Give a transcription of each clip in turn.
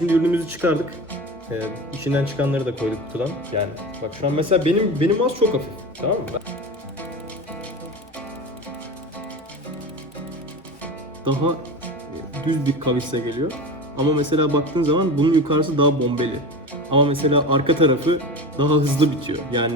Şimdi ürünümüzü çıkardık. Ee, içinden çıkanları da koyduk kutudan. Yani bak şu an mesela benim benim mouse çok hafif. Tamam mı? Daha düz bir kavisle geliyor. Ama mesela baktığın zaman bunun yukarısı daha bombeli. Ama mesela arka tarafı daha hızlı bitiyor. Yani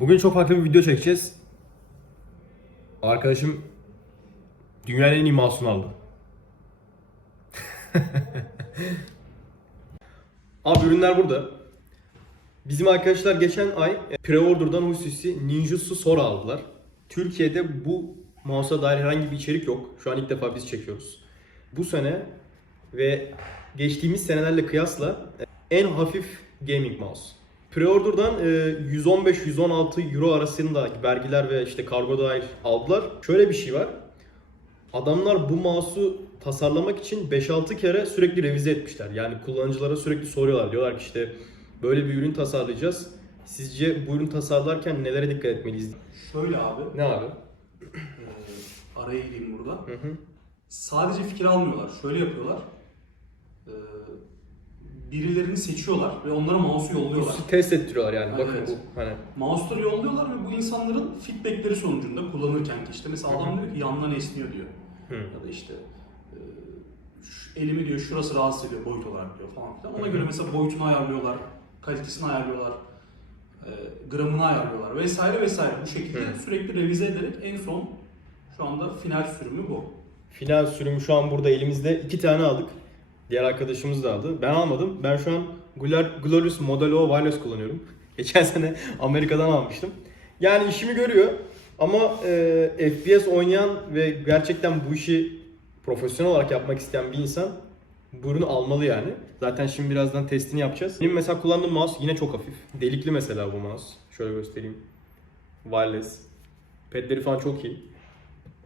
Bugün çok farklı bir video çekeceğiz. Arkadaşım dünyanın en iyi mouse'unu aldı. Abi ürünler burada. Bizim arkadaşlar geçen ay pre-order'dan hususi Ninjutsu Sora aldılar. Türkiye'de bu mouse'a dair herhangi bir içerik yok. Şu an ilk defa biz çekiyoruz. Bu sene ve geçtiğimiz senelerle kıyasla en hafif gaming mouse. Pre-order'dan e, 115-116 euro arasında vergiler ve işte kargo dahil aldılar. Şöyle bir şey var. Adamlar bu mouse'u tasarlamak için 5-6 kere sürekli revize etmişler. Yani kullanıcılara sürekli soruyorlar. Diyorlar ki işte böyle bir ürün tasarlayacağız. Sizce bu ürün tasarlarken nelere dikkat etmeliyiz? Şöyle abi, Ne abi? e, araya gireyim burada. Hı hı. Sadece fikir almıyorlar. Şöyle yapıyorlar. E, birilerini seçiyorlar ve onlara mouse'u yolluyorlar. Test ettiriyorlar yani. Bakın Evet. bu hani. Mouse'ları yolluyorlar ve bu insanların feedbackleri sonucunda kullanırken ki işte mesela adam diyor ki yandan esniyor diyor. Hı. Ya da işte e, elimi diyor şurası rahatsız ediyor boyut olarak diyor falan filan. Ona hı. göre mesela boyutunu ayarlıyorlar, kalitesini ayarlıyorlar, e, gramını ayarlıyorlar vesaire vesaire. Bu şekilde Hı. sürekli revize ederek en son şu anda final sürümü bu. Final sürümü şu an burada elimizde. iki tane aldık. Diğer arkadaşımız da aldı. Ben almadım. Ben şu an Glorious Model O Wireless kullanıyorum. Geçen sene Amerika'dan almıştım. Yani işimi görüyor. Ama e, FPS oynayan ve gerçekten bu işi profesyonel olarak yapmak isteyen bir insan bu almalı yani. Zaten şimdi birazdan testini yapacağız. Benim mesela kullandığım mouse yine çok hafif. Delikli mesela bu mouse. Şöyle göstereyim. Wireless. Padleri falan çok iyi.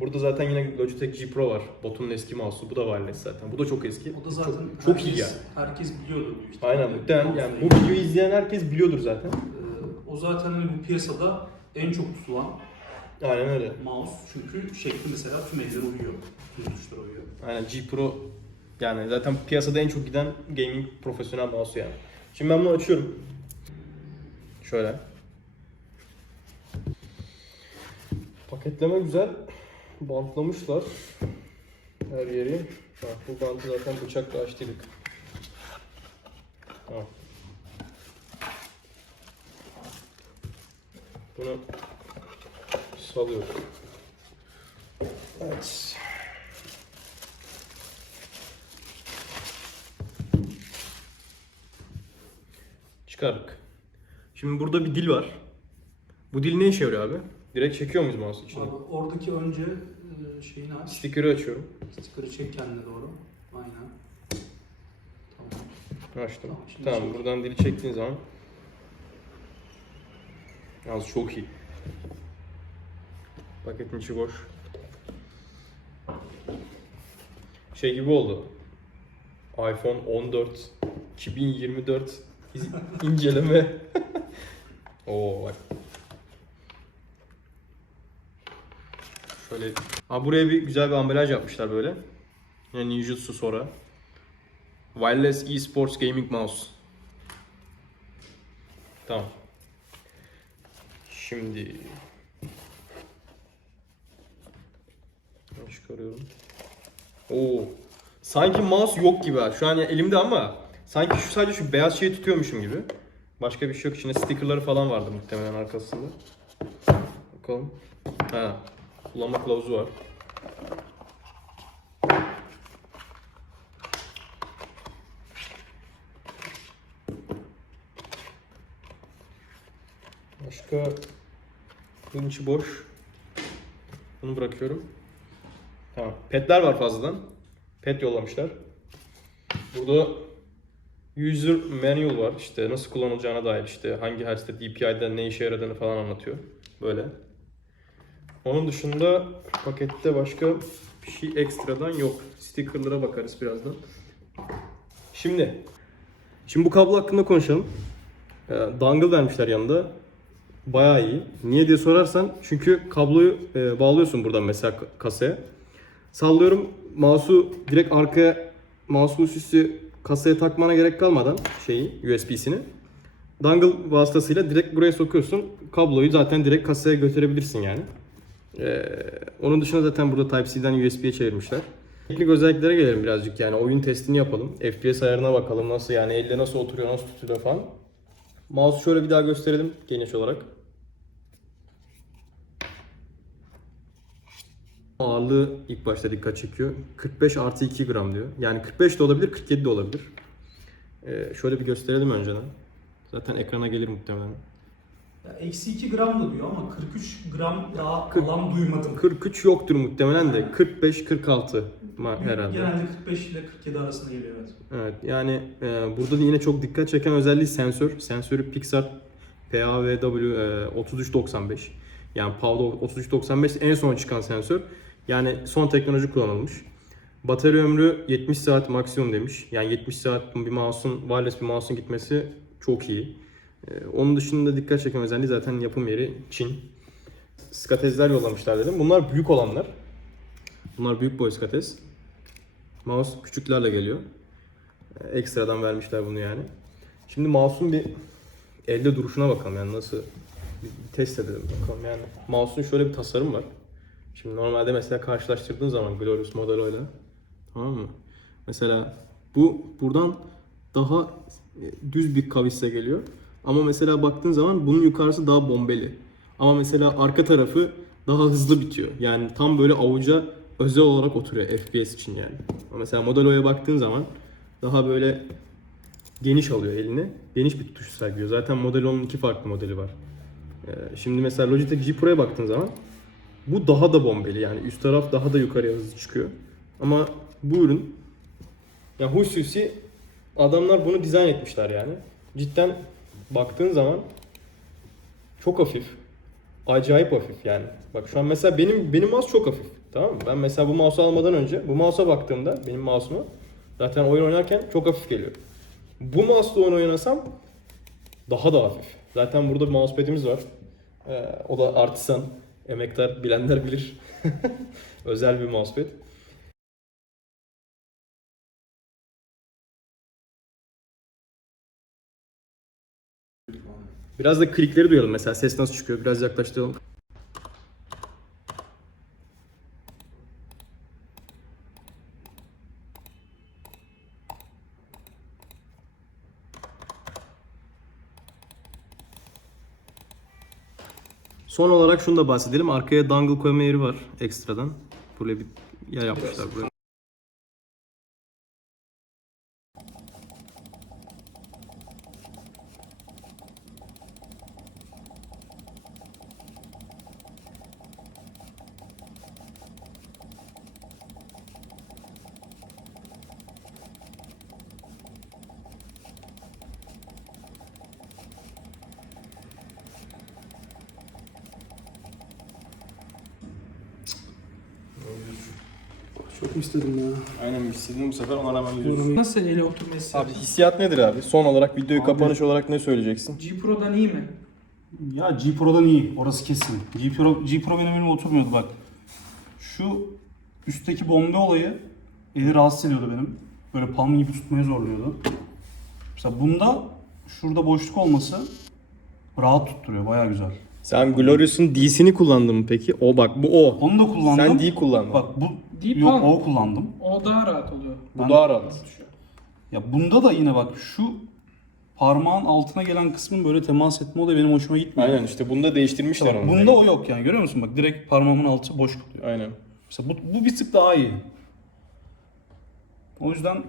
Burada zaten yine Logitech G Pro var. Botun'un eski mouse'u. Bu da wireless zaten. Bu da çok eski. O da zaten çok, çok iyi herkes, yani. Herkes biliyordur büyük ihtimalle. Aynen muhtemelen yani bu videoyu izleyen herkes biliyordur zaten. Ee, o zaten hani bu piyasada en çok tutulan Aynen öyle. mouse çünkü şekli mesela tüm ellere uyuyor. Tüm tuşlara uyuyor. Aynen G Pro yani zaten piyasada en çok giden gaming profesyonel mouse yani. Şimdi ben bunu açıyorum. Şöyle. Paketleme güzel. Bantlamışlar. Her yeri. Bak bu bantı zaten bıçakla açtıydık. Tamam. Bunu salıyoruz. Evet. Çıkardık. Şimdi burada bir dil var. Bu dil ne işe yarıyor abi? Direkt çekiyor muyuz mouse içine? Abi oradaki önce e, şeyini aç. Sticker'ı açıyorum. Sticker'ı çek kendine doğru. Aynen. Tamam. Açtım. Tamam, şimdi Tamam, çek. buradan dili çektiğin zaman. Yalnız çok iyi. Paketin içi boş. Şey gibi oldu. iPhone 14 2024 iz- inceleme. Oo bak. Şöyle. Ha buraya bir güzel bir ambalaj yapmışlar böyle. Yani Ninjutsu Sora. Wireless eSports Gaming Mouse. Tamam. Şimdi çıkarıyorum. Oo. Sanki mouse yok gibi. Şu an elimde ama sanki şu sadece şu beyaz şeyi tutuyormuşum gibi. Başka bir şey yok. İçinde stickerları falan vardı muhtemelen arkasında. Bakalım. Ha. Kullanma kılavuzu var. Başka bunun içi boş. Bunu bırakıyorum. Tamam. Petler var fazladan. Pet yollamışlar. Burada user manual var. İşte nasıl kullanılacağına dair işte hangi hertz'te DPI'de ne işe yaradığını falan anlatıyor. Böyle. Onun dışında pakette başka bir şey ekstradan yok. Stickerlara bakarız birazdan. Şimdi Şimdi bu kablo hakkında konuşalım. Ee, Dongle vermişler yanında. bayağı iyi. Niye diye sorarsan çünkü kabloyu e, bağlıyorsun buradan mesela ka- kasaya. Sallıyorum mouse'u direkt arkaya mouse'un üst üstü kasaya takmana gerek kalmadan şeyi USB'sini dongle vasıtasıyla direkt buraya sokuyorsun. Kabloyu zaten direkt kasaya götürebilirsin yani. Ee, onun dışında zaten burada Type-C'den USB'ye çevirmişler. Teknik özelliklere gelelim birazcık yani oyun testini yapalım. FPS ayarına bakalım nasıl yani elde nasıl oturuyor, nasıl tutuluyor falan. Mouse'u şöyle bir daha gösterelim geniş olarak. Ağırlığı ilk başta dikkat çekiyor. 45 artı 2 gram diyor. Yani 45 de olabilir, 47 de olabilir. Ee, şöyle bir gösterelim önceden. Zaten ekrana gelir muhtemelen. Eksi 2 gram da diyor ama 43 gram daha Kırk- alan duymadım. 43 yoktur muhtemelen de 45-46 ma- herhalde. Genelde 45 ile 47 arasında geliyor evet. Evet yani e, burada da yine çok dikkat çeken özelliği sensör. Sensörü Pixar PAVW e, 3395. Yani PAV'da 3395 en son çıkan sensör. Yani son teknoloji kullanılmış. Batarya ömrü 70 saat maksimum demiş. Yani 70 saat bir mouse'un, wireless bir mouse'un gitmesi çok iyi. E, onun dışında dikkat çeken özelliği zaten yapım yeri Çin. Skatezler yollamışlar dedim. Bunlar büyük olanlar. Bunlar büyük boy skatez. Mouse küçüklerle geliyor. Ekstradan vermişler bunu yani. Şimdi mouse'un bir elde duruşuna bakalım yani nasıl bir test edelim bakalım yani. Mouse'un şöyle bir tasarım var. Şimdi normalde mesela karşılaştırdığın zaman Glorious Modelo ile tamam mı? Mesela bu buradan daha e, düz bir kavisle geliyor. Ama mesela baktığın zaman bunun yukarısı daha bombeli. Ama mesela arka tarafı daha hızlı bitiyor. Yani tam böyle avuca özel olarak oturuyor FPS için yani. Ama Mesela Modelo'ya baktığın zaman daha böyle geniş alıyor elini. Geniş bir tutuş sergiliyor. Zaten Modelo'nun iki farklı modeli var. Ee, şimdi mesela Logitech G Pro'ya baktığın zaman bu daha da bombeli yani üst taraf daha da yukarıya hızlı çıkıyor. Ama bu ürün ya hususi adamlar bunu dizayn etmişler yani. Cidden baktığın zaman çok hafif. Acayip hafif yani. Bak şu an mesela benim benim mouse çok hafif. Tamam mı? Ben mesela bu mouse'u almadan önce bu mouse'a baktığımda benim mouse'uma zaten oyun oynarken çok hafif geliyor. Bu mouse'la oyun oynasam daha da hafif. Zaten burada bir mousepad'imiz var. Ee, o da artisan. Emektar bilenler bilir. Özel bir mousepad. Biraz da klikleri duyalım mesela ses nasıl çıkıyor biraz yaklaştıralım. Son olarak şunu da bahsedelim. Arkaya dongle koyma yeri var ekstradan. Buraya bir yer yapmışlar buraya. Çok istedim ya. Aynen istediğim bu sefer ona rağmen Nasıl ele oturma Abi hissiyat nedir abi? Son olarak videoyu Abi- kapanış olarak ne söyleyeceksin? G Pro'dan iyi mi? Ya G Pro'dan iyi. Orası kesin. G Pro, G Pro benim elime oturmuyordu bak. Şu üstteki bombe olayı eli rahatsız ediyordu benim. Böyle palm gibi tutmaya zorluyordu. Mesela bunda şurada boşluk olması rahat tutturuyor. Baya güzel. Sen Glorious'un D'sini kullandın mı peki? O bak bu o. Onu da kullandım. Sen D kullandın. Bak bu D yok Palm. o kullandım. O daha rahat oluyor. bu ben- daha rahat. Ya bunda da yine bak şu parmağın altına gelen kısmın böyle temas etme olayı benim hoşuma gitmiyor. Aynen işte bunda değiştirmişler onu. bunda o yok yani görüyor musun? Bak direkt parmağımın altı boş kalıyor. Aynen. Mesela bu, bu bir tık daha iyi. O yüzden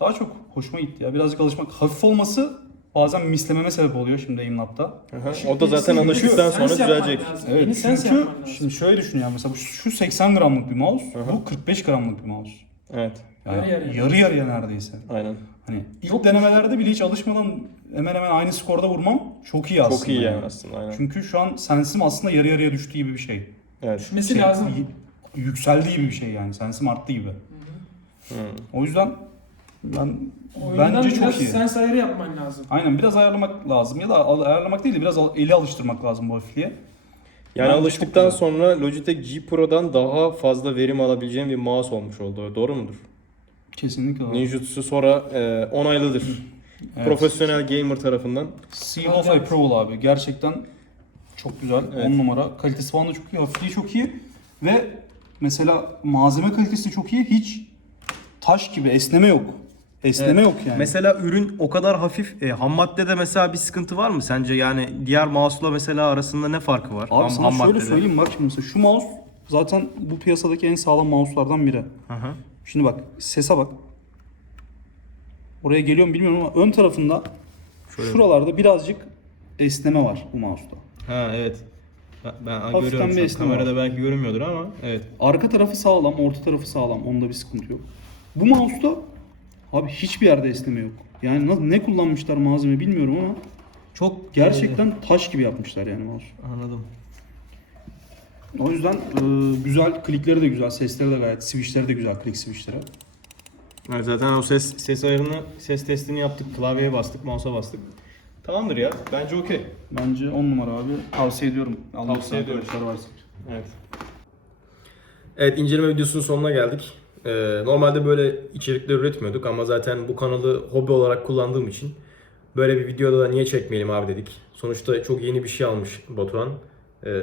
daha çok hoşuma gitti ya. Birazcık alışmak. Hafif olması bazen mislememe sebep oluyor şimdi aimlab'da. O da zaten alıştıktan sonra düzelecek. Evet sens çünkü şimdi şöyle düşün ya mesela bu- şu 80 gramlık bir mouse, Aha. bu 45 gramlık bir mouse. Evet. Yani Yarı yarı yarıya. yarıya neredeyse. Aynen. Hani ilk denemelerde bile hiç alışmadan hemen hemen aynı skorda vurmam çok iyi aslında. Çok iyi yani aslında aynen. Çünkü şu an sensim aslında yarı yarıya düştüğü gibi bir şey. Evet. Düşmesi Şey, lazım. y- Yükseldiği gibi bir şey yani. Sensim arttı gibi. Hmm. O yüzden Ben O yüzden bence çok iyi. sens ayarı yapman lazım. Aynen biraz ayarlamak lazım ya da ayarlamak değil de biraz eli alıştırmak lazım bu hafifliğe. Yani Bence alıştıktan sonra Logitech G Pro'dan daha fazla verim alabileceğim bir mouse olmuş oldu. Doğru mudur? Kesinlikle. doğru. Ninjutsu Sora e, onaylıdır. Evet. Profesyonel gamer tarafından. Seal of Approval abi. Gerçekten çok güzel. Evet. 10 numara. Kalitesi falan da çok iyi. Hafifliği çok iyi. Ve mesela malzeme kalitesi çok iyi. Hiç taş gibi esneme yok. Esneme yok yani. Mesela ürün o kadar hafif. E, ham maddede mesela bir sıkıntı var mı sence? Yani diğer mouse'la mesela arasında ne farkı var? Abi sana şöyle maddede. söyleyeyim bak şimdi mesela şu mouse zaten bu piyasadaki en sağlam mouse'lardan biri. Hı hı. Şimdi bak sese bak. Oraya geliyor mu bilmiyorum ama ön tarafında Şöyle- şuralarda birazcık esneme var bu mouse'da. Ha evet. Ben, ben Hafiften görüyorum bir esneme Kamerada belki görünmüyordur ama evet. Arka tarafı sağlam, orta tarafı sağlam. Onda bir sıkıntı yok. Bu mouse'da abi hiçbir yerde esneme yok. Yani ne kullanmışlar malzeme bilmiyorum ama Çok gerçekten taş gibi yapmışlar yani mouse. anladım. O yüzden e, güzel, klikleri de güzel, sesleri de gayet, switchleri de güzel, klik switchleri. Evet, zaten o ses ses ayarını, ses testini yaptık. Klavyeye bastık, mouse'a bastık. Tamamdır ya. Bence okey. Bence 10 numara abi. Tavsiye ediyorum. Tavsiye ediyorum. arkadaşlar varsa. Evet. Evet inceleme videosunun sonuna geldik. Ee, normalde böyle içerikler üretmiyorduk ama zaten bu kanalı hobi olarak kullandığım için böyle bir videoda da niye çekmeyelim abi dedik. Sonuçta çok yeni bir şey almış Batuhan. Ee,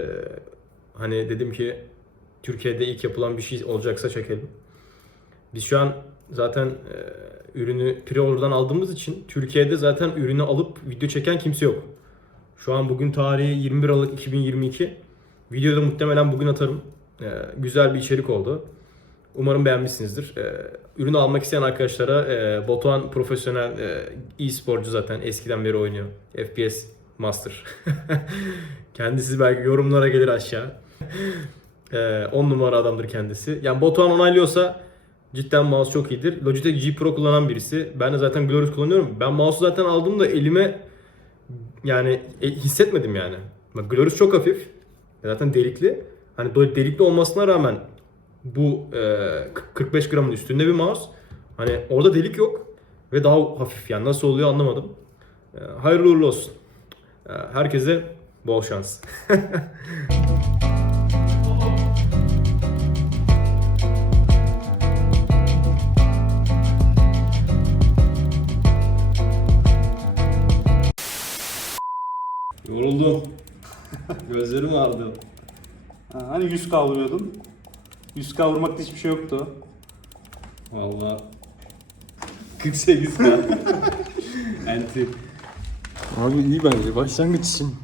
hani dedim ki Türkiye'de ilk yapılan bir şey olacaksa çekelim. Biz şu an zaten e, ürünü pre-order'dan aldığımız için Türkiye'de zaten ürünü alıp video çeken kimse yok. Şu an bugün tarihi 21 Aralık 2022. Videoda muhtemelen bugün atarım. Ee, güzel bir içerik oldu. Umarım beğenmişsinizdir. Ee, ürünü almak isteyen arkadaşlara e, Batuhan profesyonel e, e-sporcu zaten eskiden beri oynuyor. FPS Master. kendisi belki yorumlara gelir aşağı. 10 numara adamdır kendisi. Yani Batuhan onaylıyorsa cidden mouse çok iyidir. Logitech G Pro kullanan birisi. Ben de zaten Glorious kullanıyorum. Ben mouse'u zaten aldığımda elime yani e, hissetmedim yani. Glorious çok hafif. Zaten delikli. Hani delikli olmasına rağmen bu e, 45 gramın üstünde bir mouse. Hani orada delik yok ve daha hafif yani nasıl oluyor anlamadım. E, hayırlı uğurlu olsun. E, herkese bol şans. Yoruldum. Gözlerim ağrıdı. Ha, hani 100 kavuruyordun. 100 kavurmakta hiçbir şey yoktu. Valla 48 ya. Enti. Abi iyi bence başlangıç için.